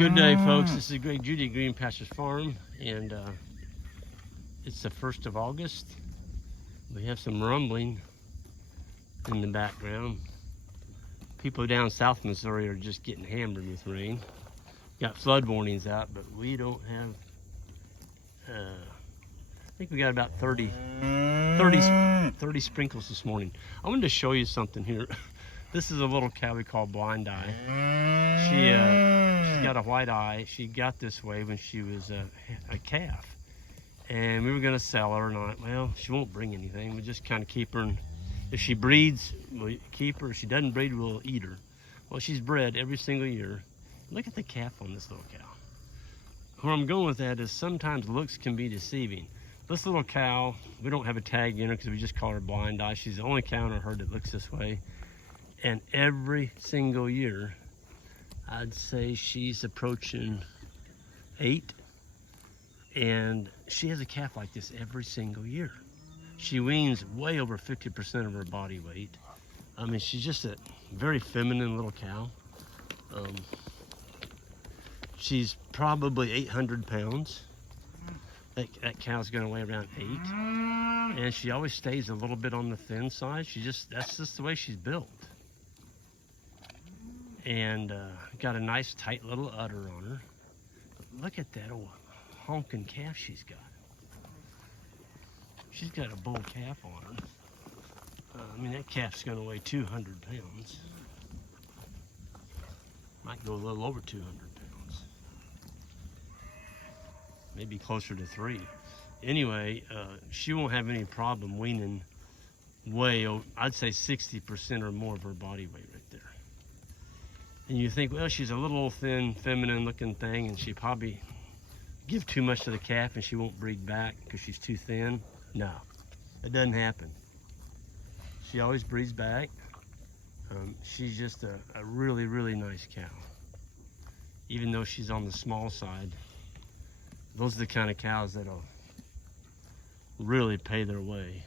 Good day, folks. This is Greg Judy, Green Pastures Farm, and it's the 1st of August. We have some rumbling in the background. People down South Missouri are just getting hammered with rain. Got flood warnings out, but we don't have, I think we got about 30 sprinkles this morning. I wanted to show you something here. This is a little cow we call Blind Eye. She's got a white eye. She got this way when she was a calf. And we were gonna sell her, and I thought, well, she won't bring anything. We'll just kind of keep her, and if she breeds, we'll keep her. If she doesn't breed, we'll eat her. Well, she's bred every single year. Look at the calf on this little cow. Where I'm going with that is sometimes looks can be deceiving. This little cow, we don't have a tag in her because we just call her Blind Eye. She's the only cow in our herd that looks this way. And every single year, I'd say she's approaching 8. And she has a calf like this every single year. She weans way over 50% of her body weight. I mean, she's just a very feminine little cow. She's probably 800 pounds. That cow's gonna weigh around 8. And she always stays a little bit on the thin side. That's just the way she's built. And got a nice tight little udder on her. But look at that old honking calf she's got. She's got a bull calf on her. I mean, that calf's gonna weigh 200 pounds. Might go a little over 200 pounds. Maybe closer to 3. Anyway, she won't have any problem weaning way over, I'd say 60% or more of her body weight right there. And you think, well, she's a little thin, feminine looking thing, and she probably give too much to the calf and she won't breed back because she's too thin. No, it doesn't happen. She always breeds back. She's just a really, really nice cow. Even though she's on the small side, those are the kind of cows that'll really pay their way.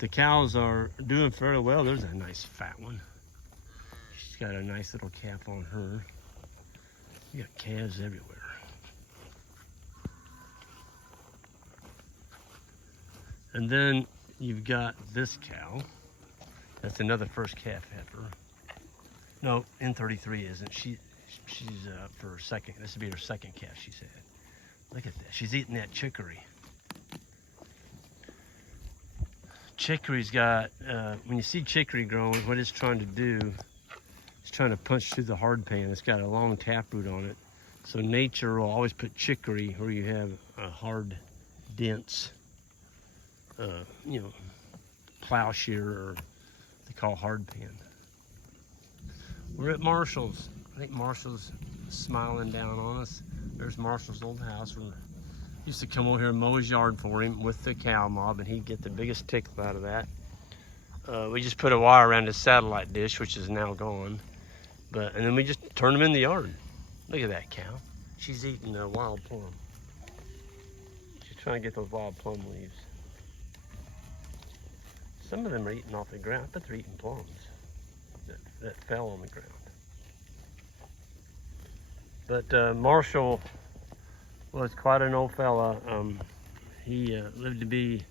The cows are doing fairly well. There's a nice fat one. She's got a nice little calf on her. You got calves everywhere. And then you've got this cow. That's another first calf heifer. No, N33 isn't. She's for her second. This would be her second calf she's had. Look at that. She's eating that chicory. Chicory's got, when you see chicory growing, what it's trying to do, it's trying to punch through the hard pan. It's got a long taproot on it. So nature will always put chicory where you have a hard, dense, plowshare, or they call hard pan. We're at Marshall's. I think Marshall's smiling down on us. There's Marshall's old house. We used to come over here and mow his yard for him with the cow mob, and he'd get the biggest tickle out of that. We just put a wire around his satellite dish, which is now gone. And then we just turn them in the yard. Look at that cow. She's eating a wild plum. She's trying to get those wild plum leaves. Some of them are eating off the ground. I bet they're eating plums that fell on the ground. But Marshall was quite an old fella. He lived to be,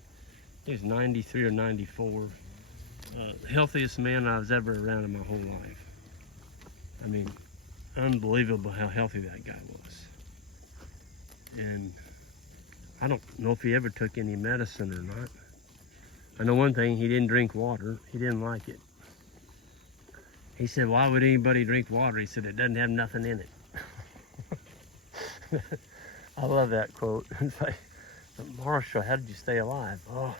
he was 93 or 94. Healthiest man I was ever around in my whole life. I mean, unbelievable how healthy that guy was. And I don't know if he ever took any medicine or not. I know one thing, he didn't drink water. He didn't like it. He said, why would anybody drink water? He said, it doesn't have nothing in it. I love that quote. It's like, Marshall, how did you stay alive? Oh,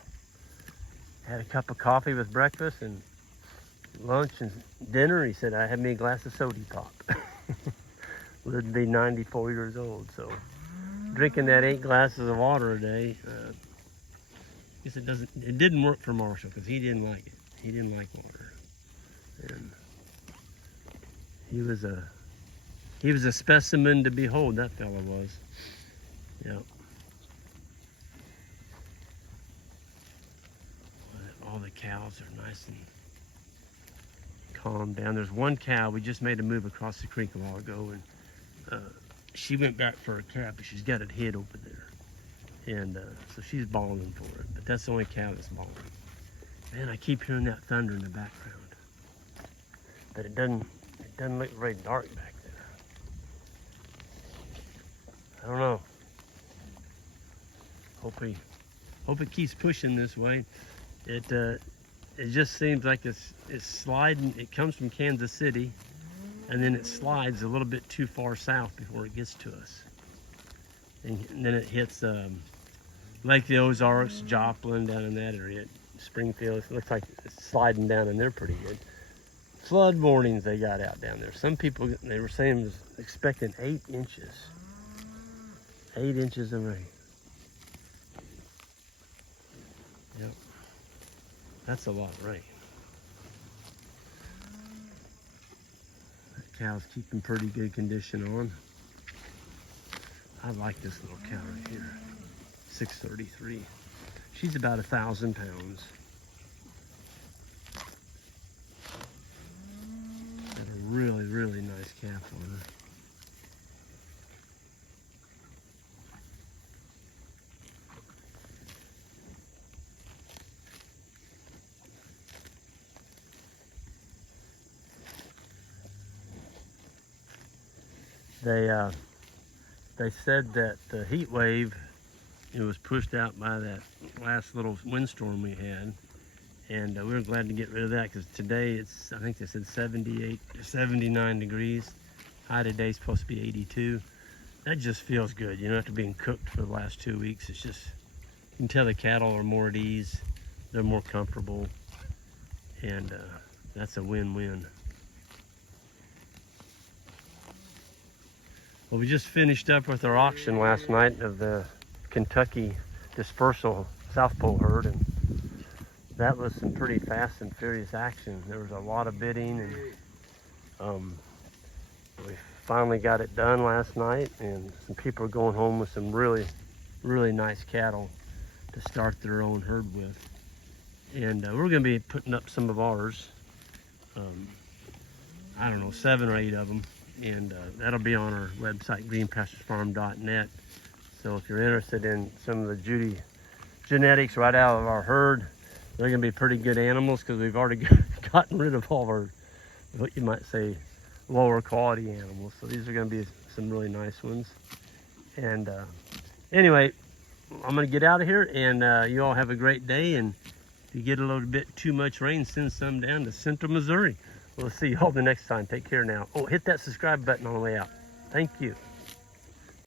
had a cup of coffee with breakfast and lunch and dinner. He said, I had me a glass of soda pop. Lived to be 94 years old. So drinking that 8 glasses of water a day, I guess it didn't work for Marshall because he didn't like it. He didn't like water. And he was a specimen to behold, that fella was. Yep. All the cows are nice and calm down. There's one cow. We just made a move across the creek a while ago, and she went back for a calf, but she's got it hid over there. And so she's bawling for it, but that's the only cow that's bawling. Man, I keep hearing that thunder in the background, but it doesn't look very dark back there. I don't know. Hope it keeps pushing this way. It just seems like it's sliding. It comes from Kansas City, and then it slides a little bit too far south before it gets to us. And then it hits Lake the Ozarks, Joplin, down in that area, Springfield. It looks like it's sliding down in there pretty good. Flood warnings they got out down there. Some people, they were saying, was expecting 8 inches. 8 inches of rain. Yep. That's a lot of rain. That cow's keeping pretty good condition on. I like this little cow right here. 633. She's about 1,000 pounds. Got a really, really nice calf on her. They said that the heat wave, it was pushed out by that last little windstorm we had, and we were glad to get rid of that because today it's, I think they said 78 to 79 degrees. High today is supposed to be 82. That just feels good, you know, after being cooked for the last 2 weeks. It's just, you can tell the cattle are more at ease, they're more comfortable, and that's a win-win. Well, we just finished up with our auction last night of the Kentucky dispersal South Pole herd, and that was some pretty fast and furious action. There was a lot of bidding, and we finally got it done last night, and some people are going home with some really, really nice cattle to start their own herd with. And we're going to be putting up some of ours. I don't know, 7 or 8 of them. And that'll be on our website, greenpasturesfarm.net. So if you're interested in some of the Judy genetics right out of our herd, they're going to be pretty good animals because we've already gotten rid of all of our, what you might say, lower quality animals. So these are going to be some really nice ones. And anyway, I'm going to get out of here, and you all have a great day. And if you get a little bit too much rain, send some down to Central Missouri. We'll see you all the next time. Take care now. Oh, hit that subscribe button on the way out. Thank you.